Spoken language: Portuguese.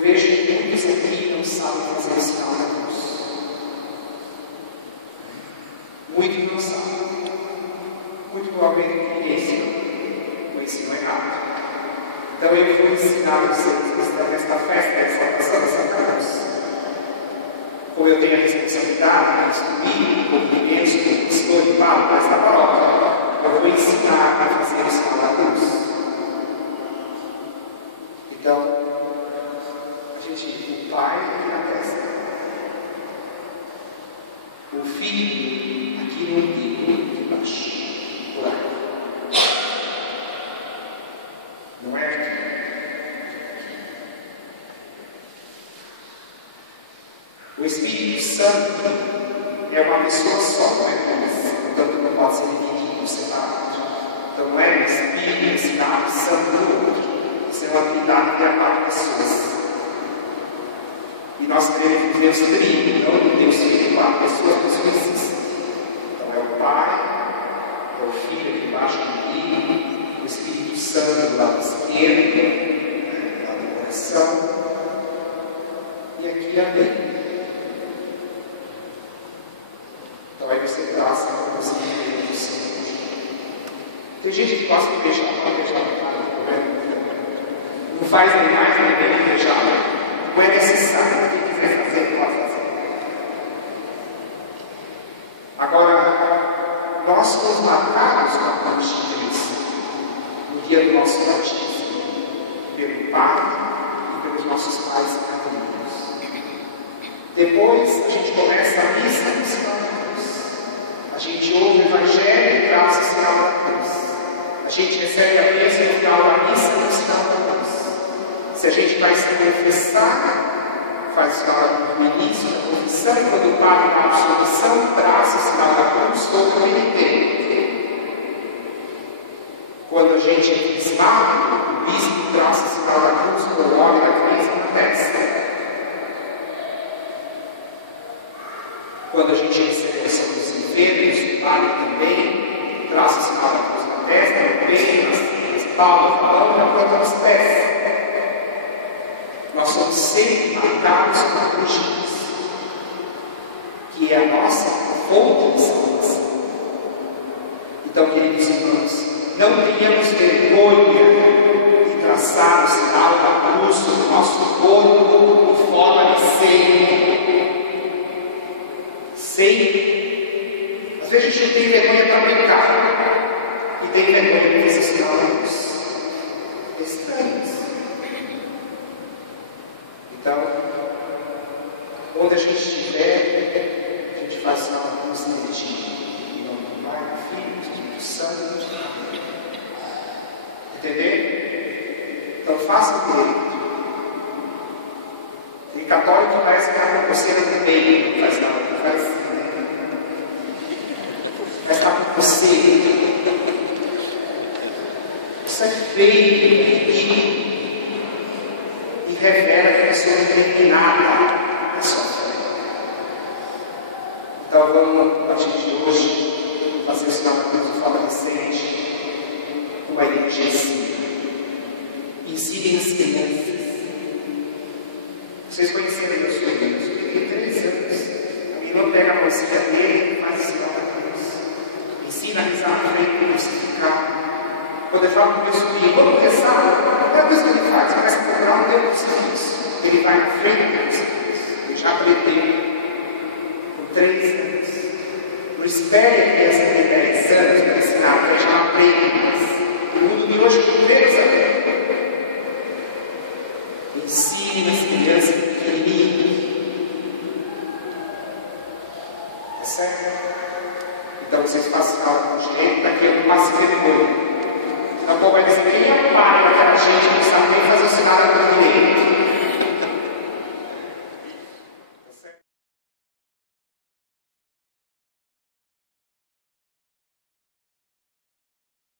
vejo que muitos aqui não sabem fazer o sinal da cruz. Muitos não sabem. Muito provavelmente esse o ensino errado. Então eu vou ensinar vocês nesta festa da exaltação da Santa Cruz. Como eu tenho a responsabilidade de instruir movimentos como pastor e padre desta paróquia, eu vou ensinar a fazer o sinal da cruz. Então, o Pai aqui na testa, o Filho aqui no umbigo, aqui embaixo, por aí. Não é aqui. O Espírito Santo é uma pessoa só, não é como? Portanto, não pode ser dividido, separado. Então, não é o Espírito, Espírito Santo do outro. Isso é uma trindade de quatro pessoas. E nós queremos Deus trino, não Deus Filho, quatro pessoas, mas não existe. Então, é o Pai, é o Filho aqui embaixo comigo, o Espírito Santo do lado esquerdo, lá do coração, e aqui amém. Então, aí você traça para você entender o Senhor. Tem gente que gosta de beijar, não beijar no cara, não faz nem mais nem menos beijar. Não é necessário, quem quiser fazer, pode fazer. Agora, nós fomos marcados com a cruz de Cristo no dia do nosso batismo, pelo Pai e pelos nossos pais católicos. Depois, a gente começa a missa no sinal da cruz. A gente ouve o Evangelho e traz o sinal da cruz. A gente recebe a bênção no final da missa no sinal da cruz. Se a gente vai se confessar, faz o sinal da cruz no início da confissão, e quando o Padre na absolução, traz o sinal da cruz todo o inteiro. Quando a gente é crismado, o bispo traz o sinal da cruz com o nome da crisma na testa. Quando a gente recebe a São dos enfermos, o Padre também traz o sinal da cruz na testa, no peito, nas palmas, na mão e na planta dos pés. Nós somos sempre marcados com a cruz de Cristo, que é a nossa fonte de salvação. Então, queridos irmãos, não tenhamos vergonha de traçar o sinal da cruz sobre o nosso corpo em forma de seio. Às vezes a gente tem vergonha para pecar e tem vergonha de fazer o sinal da cruz. É estranho isso. Então, onde a gente estiver, a gente faz o sinal da cruz em nome do Pai, do Filho, do Espírito Santo. Entender? Então, faça o direito. Tem católico que parece que está com coceira no meio, não faz nada, não faz assim, né? Mas está com coceira. Isso é feio, é ridículo. E revela que a pessoa não tem nada na sua fé. Então vamos, a partir de hoje, fazer o sinal da cruz de forma recente, com a igreja ensina. Ensinem as crianças. Vocês conheceram meus filhos? Eu tenho 13 anos. A menina pega a mãozinha dele e faz o sinal da cruz. Ensina a rezar na frente do crucificado. Quando eu falo para o meu sobrinho, vamos rezar, não é a coisa que ele faz, parece que procurar um Deus crucifixo. Ele vai na frente do crucifixo. Eu já aprendeu com 3 anos. Não espere a criança ter 10 anos para ensinar, porque já aprende mais. O mundo de hoje não vê essa coisa. Ensine as crianças pequenininhas. É certo? Então vocês façam algo com gente para que eu não passe vergonha. Então, vai dizer, quem é o pai daquela gente que não sabe nem fazer o sinal da cruz direito?